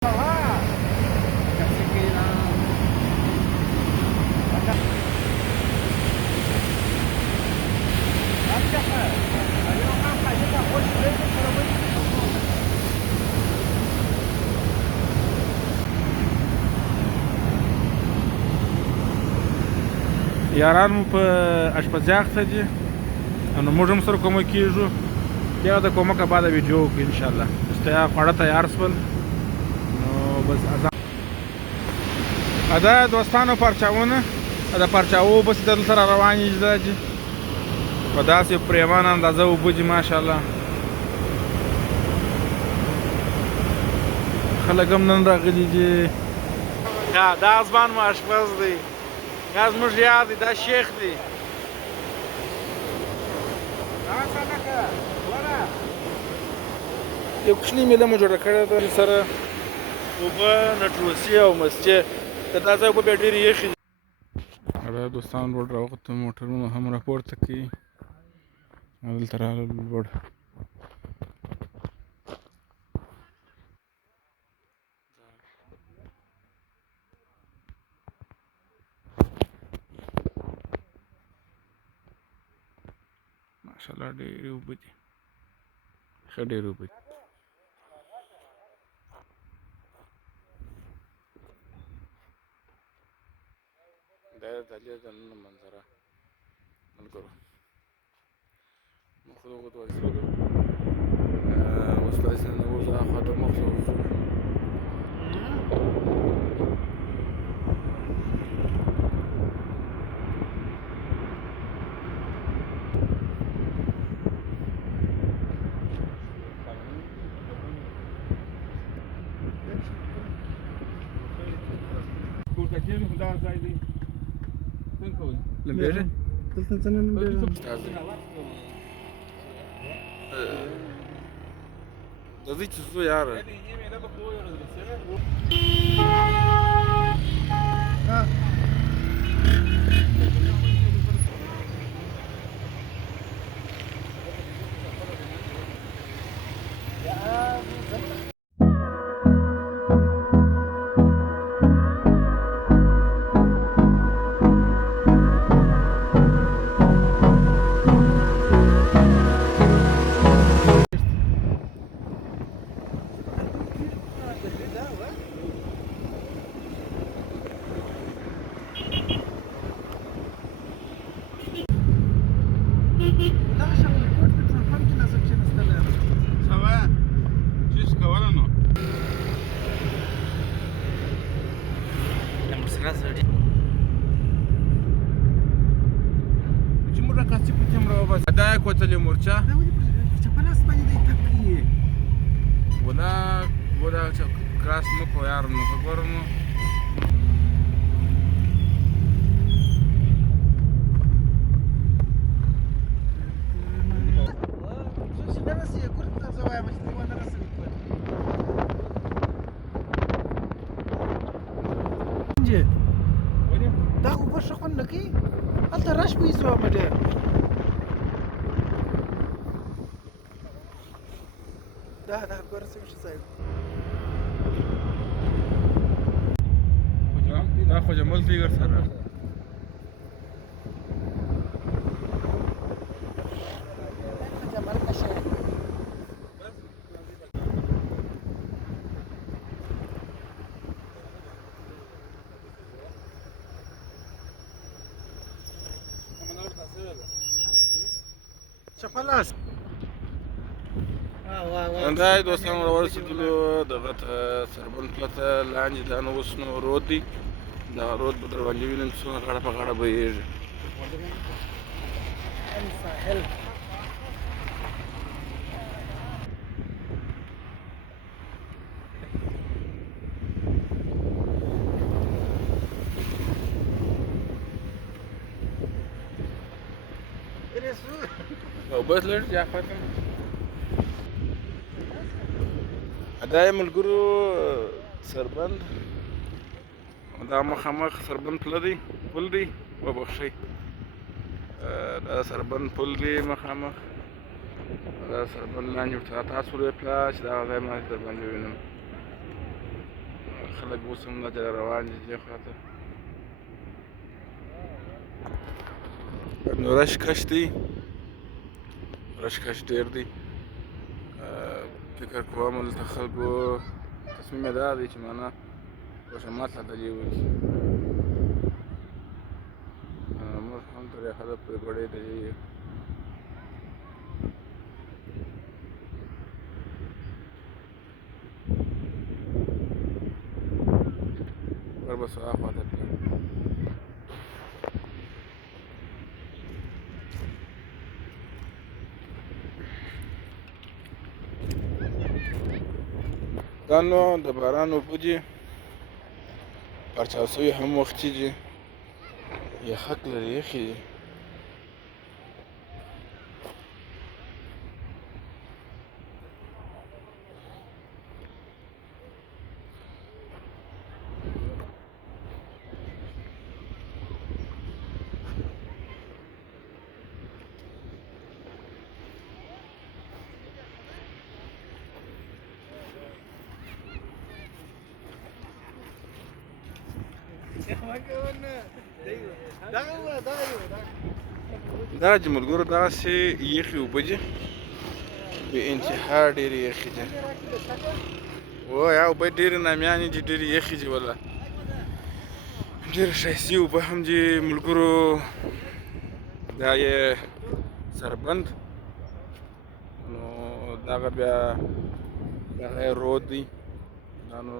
یاران مو په اشپزۍ اخته دي نو موږ هم سره کومک کېږو. بیا د کومکه بعده ویډیو وکړو انشاءالله. خواړه تیار شول نو بس دا دوستانو پرچاوونه د پرچاوو اوبه چې دلته را روانې دي په داسې پرېمانه اندازه اوبه دي ماشاءالله. خلک هم نن راغلي دي. دا ځوان مو اشپز دی، دا زموږ یار دی، دا شیخ دی. یو کوچنۍ میله مو جوړه کړې ده سره اوبه نټروسي او مسجې د دا ځای اوبه بیا ډېرې یخې دي. دا دوستان لوړ راوخته، موټرونه هم راپورته کوي. دلته راغلل لوړ. ماشاءالله ډېرې اوبه دي، ښه ډېرې اوبه دي. دا د دهلیز دننه منظره ملګرو. مخ دغو ته ورسېدو، اوس داسې ننوځو، هاخوا ته مخ ته ورځو. دا ځای دی څنګه کوئ؟ لمبېږي؟ دلته څنګه لمبېږي؟ راځئ چې ځو یاره. دا یې کوتلې مورچه دا ولې په چپلاس باندې دی تک کوي ولا کراس مه کوه یار نو ښه ګوره نو دا اوبه ښه خوند نه کوي هلته رش به ایسو همه ډېر دا ګوره څنګه ښه ځای دا خو جمال تیګر سره چپلاس دا دوستانو راورسېدلو دغه ته سربن پله ته لاندې دا نو اوس نو رود دی دغه رود به در باندې وینم څومره غاړه په غاړه بهیږي او بس لږ یا ختم دا یې ملګرو سربند دا مخامخ سربند پل دی وبخښئ دا سربند پل دی مخامخ دا سربند لاندې ورته تاسو ولې پله چې دغه ځای ما در باندې ووینم خلک اوس هم دلته روان دي دې خواته نو رش کش دی رش کش ډېر دی فکر کوم دلته خلکو تصمیم یې دا دی چې معنا روژه ته دلې وکړي موږ هم ترې هدف پرې بړې دلې ور به سو هاخوا ته تلم دا نو د باران اوبه دي پرچاو سوي هم وختي دي یخک لري یخي دي دا چې ملګرو دغسې یخې اوبه دي بې انتها ډېرې یخې دي وایه اوبه ډېرې نامیانې دي ډېرې یخې دي والله ډېرې ښایستې اوبه هم دي ملګرو دا یې سربند نو دغه بیا دغه یې رود دی دا نو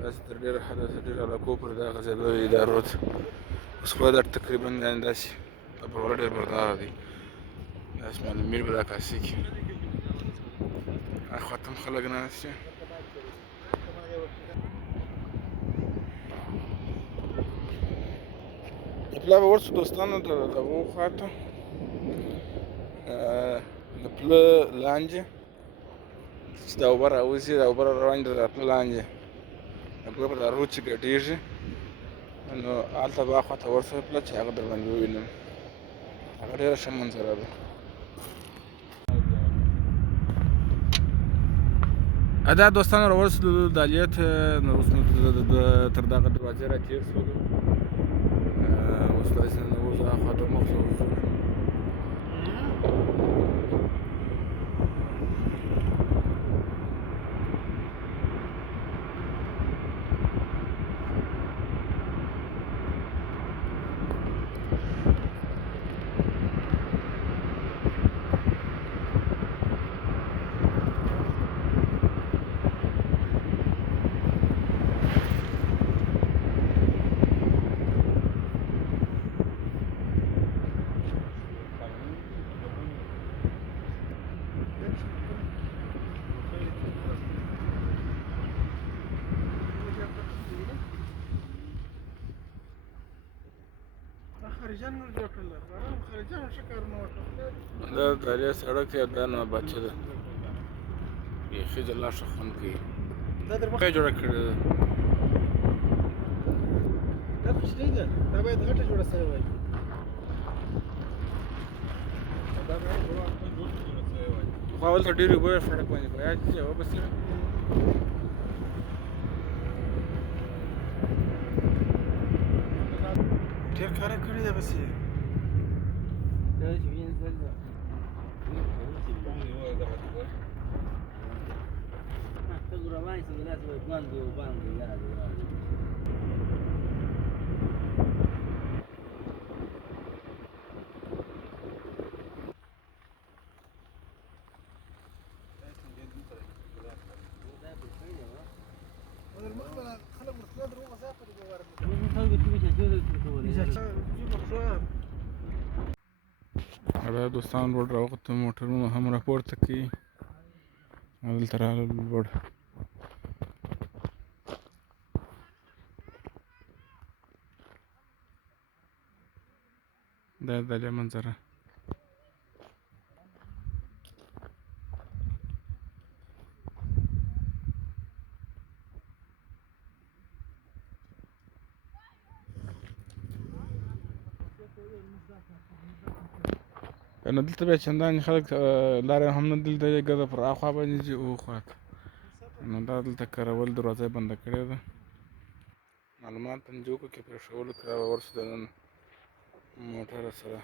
داسې تر ډېره حده ډېرو علاقو پورې دغه ځای دی دا رود اوس خو دا تقریبا یعنې داسې دا پر غاړه ډېر مرداره دی داسې معلومېږي به دا کاسې کې اخوا ته هم خلک ناست دي پله به ورسو دوستانو د دغو خوا ته د پله لاندې چې دا اوبه راوځي دا اوبه راروانې دي د پله لاندې د پله پر دا رود چې ګډېږي نو هلته به هاخوا ته ورسوې پله چې هغه در باندې ووینم هغه ډېره ښه منظره ده دا دوستانو راورسېدو دالیې ته نو اوس نو تر دغه دروازې را تېر شولو اوس داسې ننوځو هاخوا ته مخ ته ورځو دا دالیا سړک دی دا نو باچه ده بیخي جلا ښه خوند کوي ښه جوړه کړې ده دا کوچنۍ ده دا باید غټه جوړه سوې وای خو هلته ډېرې اوبه سړک باندې په یاد دي وبسې ډېر کاره کړې ده بس یې دا دوستان روډ راوخته موټرونه هم راپورته کوي دلته راغلل لوړ دا دلیا منظره نو دلته بیا چندانې خلک لاره هم نه دلته ګزه پر هاخوا باندې ځي او خوا ته نو دا دلته کارول دروازه یې بنده کړې ده. معلومات په نجوکو کې پرېښولو کې را ورسو دننه موټر سره.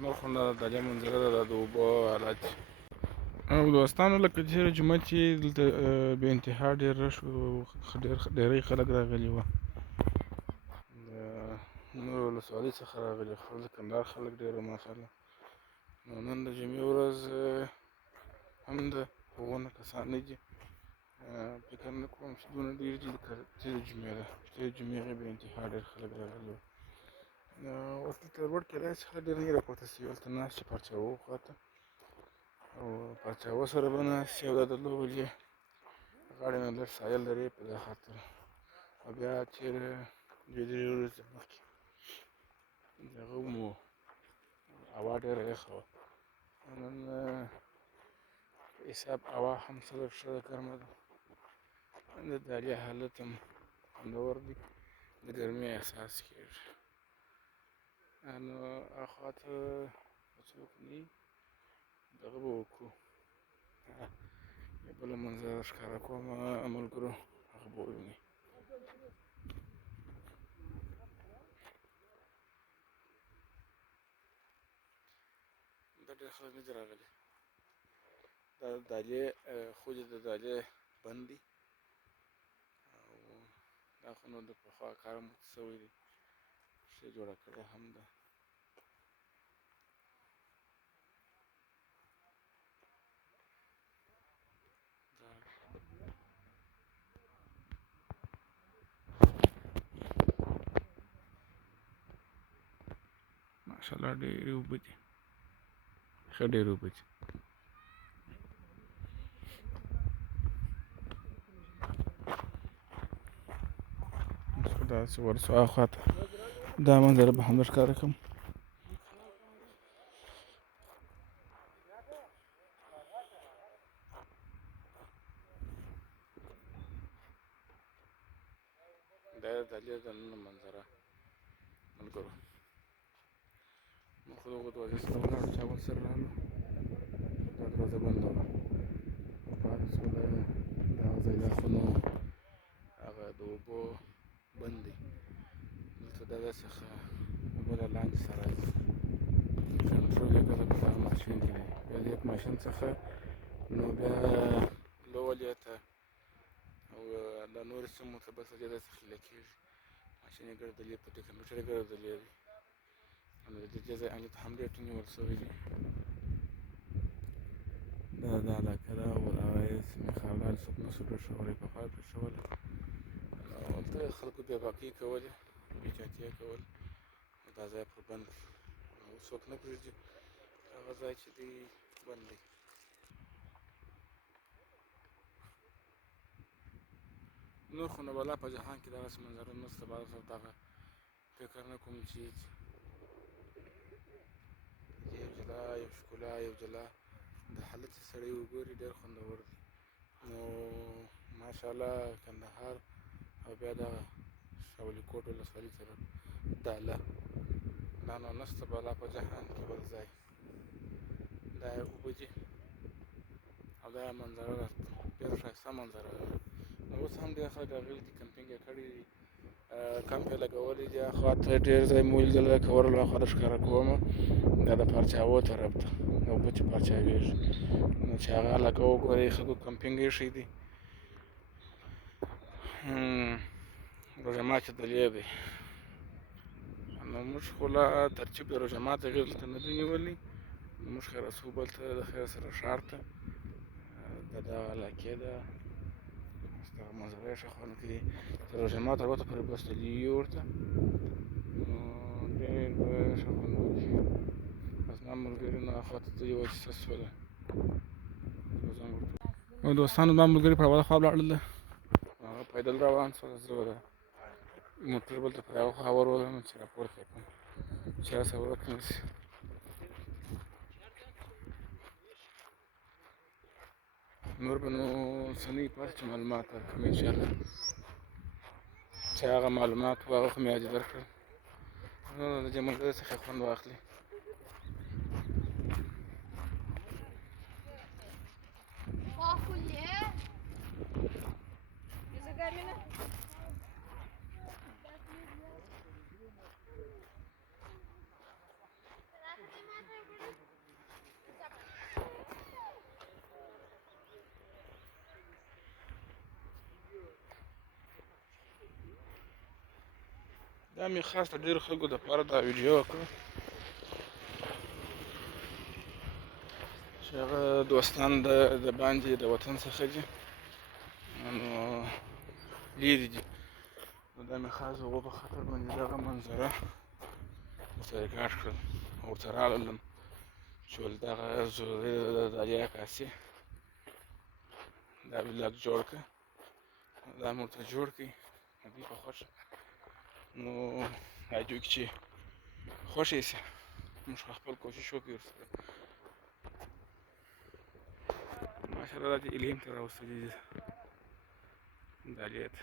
نور خو دا د دې منظره ده، دا د اوبو حالات. او دوستانو لکه چېرې جمعه چې دلته بې انتها ډېر رش و، ډېری خلک راغلي وه د نورو ولسوالۍ څخه راغلي، خو د کندهار خلک ډېر وو ماشاءالله. نو نن د جمعې ورځ هم ده، خو ونه کسان نه دي، فکر نه کوم چې دونه ډېر دي لکه تېرې جمعې ده. تېرې جمعې هغې بې انتها ډېر خلک راغلي وو. اوس دلته لوړ کېدای څخه ډېر نه دي راپورته سوي، هلته ناست چې پرچاوو خواته او پرچاوو سره به ناست یې او دا د لوبلې غاړې نه لږ سایه لري په دا خاطر. او بیا چېرې دوې درې ورځې مخکې دغه مو هوا ډېره یخه وه، نن په حساب هوا هم څه لږ ښه ده، ګرمه ده. د دالیا حالت هم خوندور دی، د ګرمۍ احساس کېږي. نو هاخوا ته څوک نه وي، دغه به وکړو، یوه بله منظره ښکاره کوم ملګرو، هغه به ووینئ. دا ډېر خلک نه دي راغلي. دا د دالې خولې د دالې بند دي او دا خو نو د پخوا کار هم سوی دی، ښه جوړه کړې هم ده. ماشاءالله ډېرې اوبه دي، ښه ډېرې اوبه دي. اوس خو داسې ورسو هاخوا ته، دا منظره به هم درښکاره کړم. دا د دالې دننه منظره ملګرو. موږ خو د هغو دروازې سره ولاړو چې اول سره رالو، دا دروازه بنده وه، پاتې شوله دغه ځای. دا خو نو هغه د اوبو بند دی، دلته دا داسې اوبه له لاندې سره راځي، کنټرول یې کله په دغه ماشین کې دی. بیا د یک ماشین څخه نو بیا لوولې ته او دا نورې سیمو ته بس دې داسې خیله کېږي، ماشین یې ګرځېدلې، په دې کمپیوټر یې ګرځېدلې دی. نو د دې ځای امنیت هم ډېر ټینګول سوی دی. دا د علاقه ده او د هغه سیمې خاردار څوک نه شو پرېښولی، پخوا یې پرېښول او هلته خلکو بې باکۍ کولې، بې احتیاطي یې کول، دا ځای پر بند کړي. اوس څوک نه پرېږدي هغه ځای چې دی بند دی. نور خو نو بلا په جهان کې دغسې منظره نشته، بعض وخت دغه فکر نه کوم چې یو جلا یو ښکلا یو جلا د حالت چې سړی وګوري ډېر خوندور دی. نو ماشاءالله کندهار او بیا دغه شاولي کوټ ولسوالي طرف داله، دا نو نشته بلا په جهان کې بل ځای. دا یې اوبه دي او دا یې منظره ده، ډېره ښایسته منظره ده. نو اوس هم ډېر خلک راغلي دي، کمپینګ یې کړی دی، کمپ یې لګولی دی. هاخوا ته ډېر ځای مو ولیدل، لکه ورلو هاخوا ته ښکاره کومه، دا د پرچاوو طرف ته اوبه چې پرچاوېږي، نو چې هغه علاقه وګورئ، خلکو کمپینګ ایښی دی. روژه ماتي دلې دی. نو موږ خو لا ترتیب د روژه ماتي هغې دلته نه دی نیولی، موږ خیر رسو بل ته د خیر سره ښار ته، د دغه علاقې ده دغه منظره یې ښه خوند کوي. د روژه ماتي البته پورې بس تللي یو ورته، نو ډېر به ښه خوند وکړي. زما ملګري نو هاخوا ته تللي وو چې څه شوله، نو دوستانو زما ملګري په اوله خوا ولاړل، هغه پیدل روان شول، زه به موټر بل ته په هغه خوا ورولم چې راپورته یې کړم چې راسره ورک نه شي. نور به نو څه نه وي پاتې چې معلومات درکړم انشاءالله، چې هغه معلومات وو هغه خو مې یاد درکړل، نو د دې ملګري څخه خوند واخلي. دا مې خاص د ډېرو خلکو دپاره دا ویډیو وکړه چې هغه دوستان د باندې د وطن څخه دي نو لرې دي نو دا مې خاص د هغو په خاطر باندې دغه منظره ورته ریکارډ کړل او ورته راغلم چې ول دغه زوی د دالیا کاسې دا ولاګ جوړ کړه دا مې ورته جوړ کړي دوی په خوښه نو راجو کې چې خوښ یې سي موږ خپل کوشش وکړو ورسره ماشاءالله دا دې الهیم ته راوستلي دي دالیا ته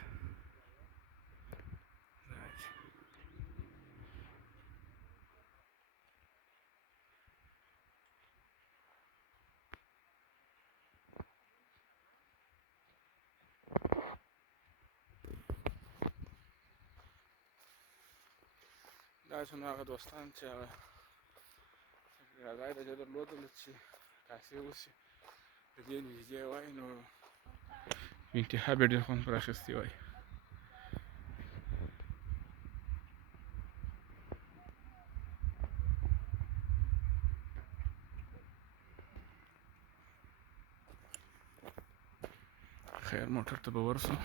دا چې نو هغه دوستان چې هغه ارادای د دې درلودله چې کاسې اوسي د دې نږدې وای نو انتها به ډېر خوند پر اخیستی وای خیر موټر ته به ورسو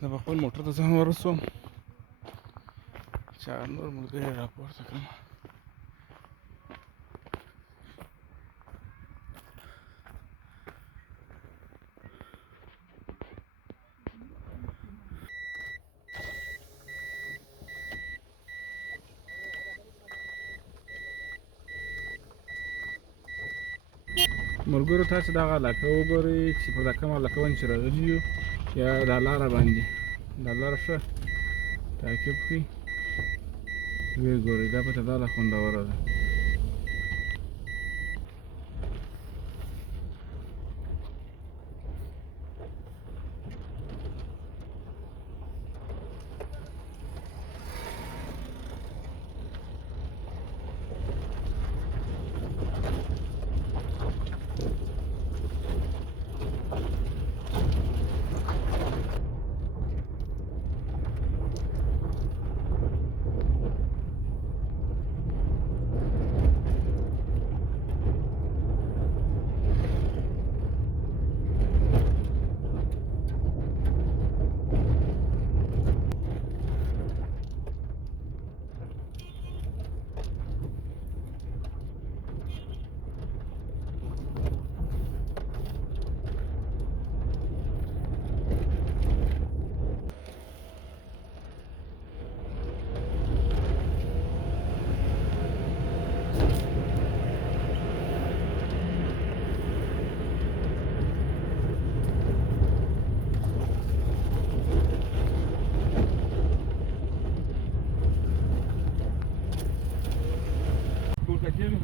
زه به خپل موټر ته ځان ورسوم چې هغه نور ملګري راپورته کړم ملګرو تاسو دغه علاقه وګورئ چې په دا کومه علاقه باندې چې راغلي یو یا دا لاره باندې دا لاره ښه تعقیب کړئ ویې ګورئ دا به تر دا لا خوندوره ده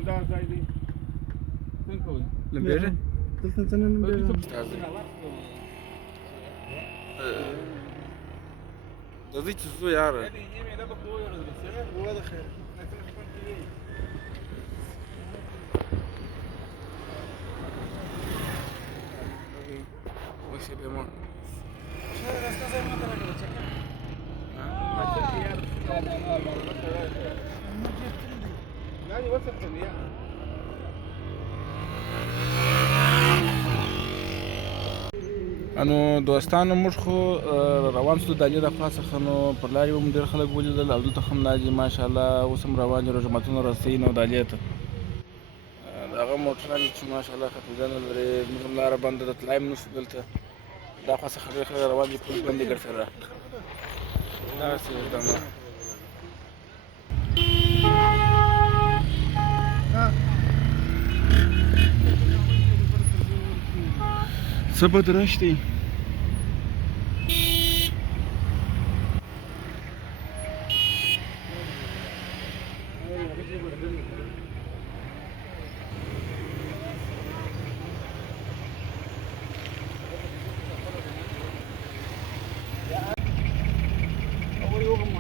دا ځای دی څنګه کوئ لمبېږي دلته څه نه لمبېږي د دې چې زو یاره وده خیر وش به ما انو دوستانو موږ خو روان شو د دالیا د خوا څخه نو پر لارې به مو ډېر خلک ولیدل او دلته هم دا دي ماشاءالله اوس هم روان دي روژه ماتونه رسوي نو دالیا ته دا هغه موټران چې ماشاءالله ختمېدنه لري زموږ هم لاره بنده ده تلای هم نشو دلته دا خوا څخه ډېر خلک روان دي پل بند یې ګډ سره داسې دمه څه بدرش دی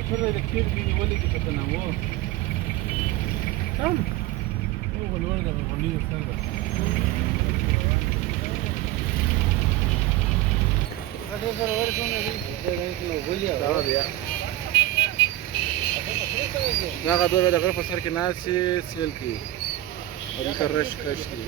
موټر د کیر دی نیولې دي پته نه وو کم یو لوړ د غونډې سره ده دا سره ورسونه دي دا غولیا دا بیا دا غوړ د غره په سر کې ناسي سیل کی او د رش کشتي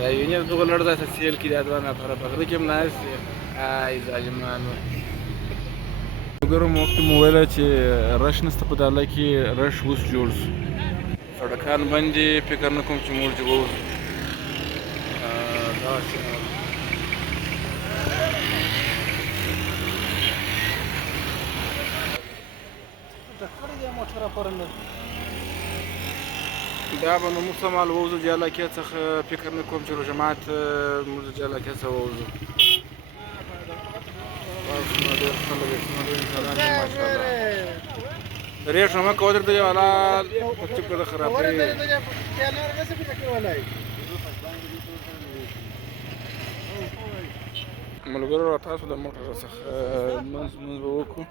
دا یونی دغه لړ د سیل کې دا دوه نفر په غره کې هم ناسي آی ظالمانو وګورو وخت موبایل چې رش نسته په داله کې رش اوس جوړ شو سړکان باندې فکر نه کوم چې موږ جوړو دا دا به نو موږ سمال ووځو جاله کې څخه فکر نه کوم چې جماعت موږ جاله کې څخه ووځو ریټ هم کو درته والا پچ په خرابې ملګرو تاسو د موټر څخه منځ به وکړو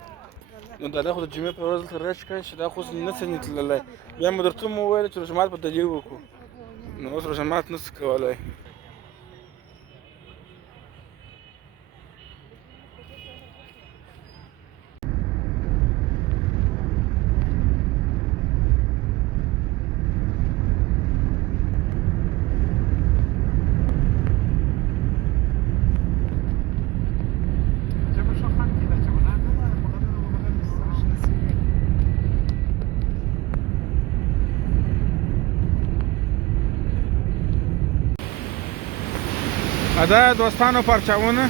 نو دا خو د جمعې په ورځ تر رش کړي چې دا خو نه څه تللی بیا مو درته مو وویل چې رجمات په دلیل وکړو نو اوس رجمات نشو کولی دا دوستانو پرچاونه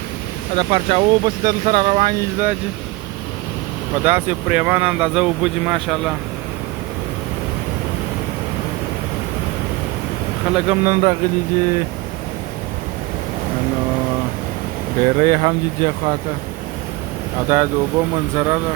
دا پرچاو بس دل سره رواني دي په داسې پریمان اندازه وبوجي ماشاءالله خلک هم نن راغلي دي نو ډېری هم دي دې خواته او دا د اوبو منظره ده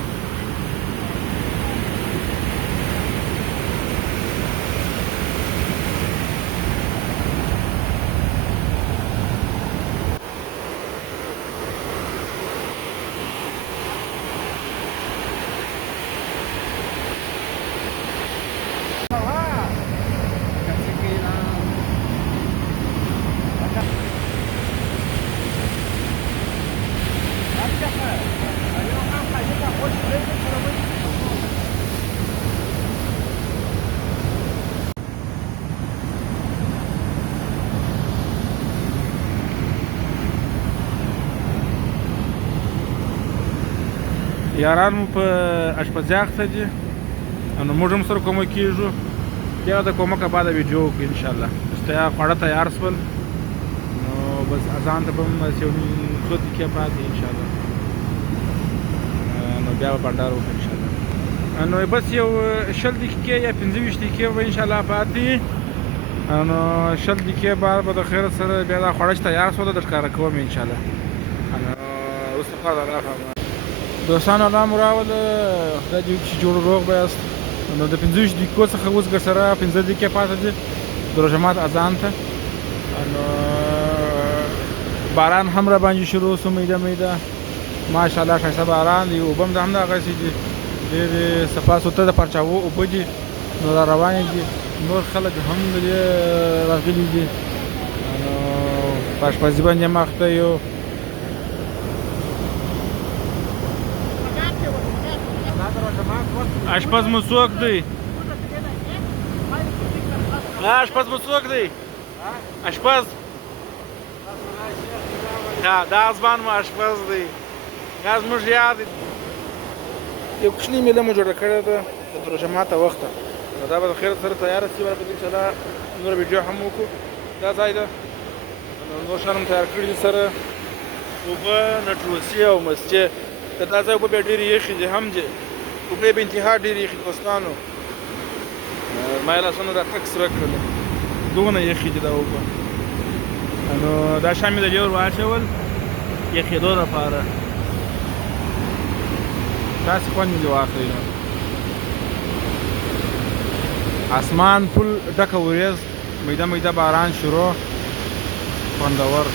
یاران مو په اشپزۍ اخته دي نو موږ هم سره کومک کېږو بیا د کومکه بعد ویډیو وکړو انشاءالله خواړه تیار شول نو بس اذان ته به هم یو څو دقیقې پاتې انشاءالله نو بیا به بنډار وکړو انشاءالله نو بس یو 20 دقیقې یا 25 دقیقې به انشاءالله پاتې نو 20 دقیقې بعد به د خیر سره بیا دا خواړه تیار شول د ښکاره کوم انشاءالله اوس خو دا راغله دوستانو الله مو راوله خدای دې وکړي چې جوړ روغ به یاست نو د 25 دقیقو څخه اوس سره 15 دقیقې پاتې دي د روژه اذان ته نو باران هم را باندې شروع شو میده میده ماشاءالله ښایسته باران دی اوبه هم همدغسې دي ډېرې صفا سوتره د پرچاوو اوبه دي نو را روانې دي نور خلک هم راغلي دي نو په اشپزي باندې هم اخته یو اشپز مو څوک دی؟ اشپز مو څوک دی؟ اشپز دا زمان مو اشپز دی دا زموږ یاد یو کوچنۍ میله مو جوړه کړې ده د پروژه ماته وخته نو دا به د خیر سره تیاره شي ورته انشاءالله نور ویډیو هم وکړو دا ځای ده نو نور شیان هم تیار کړي دي سره اوبه نټروسي او مسجد که دا ځای اوبه بیا ډېرې یخې دي هم دي اوبه یې به انتها ډېرې یخې دي دوستانو ما یې لاسونه را تک سره کړل دونه یخې دي دا اوبه نو دا شیان مې د دې ور واچول یخېدو دپاره داسې خوند مې واخلئ نو اسمان فل ډکه وریځ میده میده باران شروع خوندور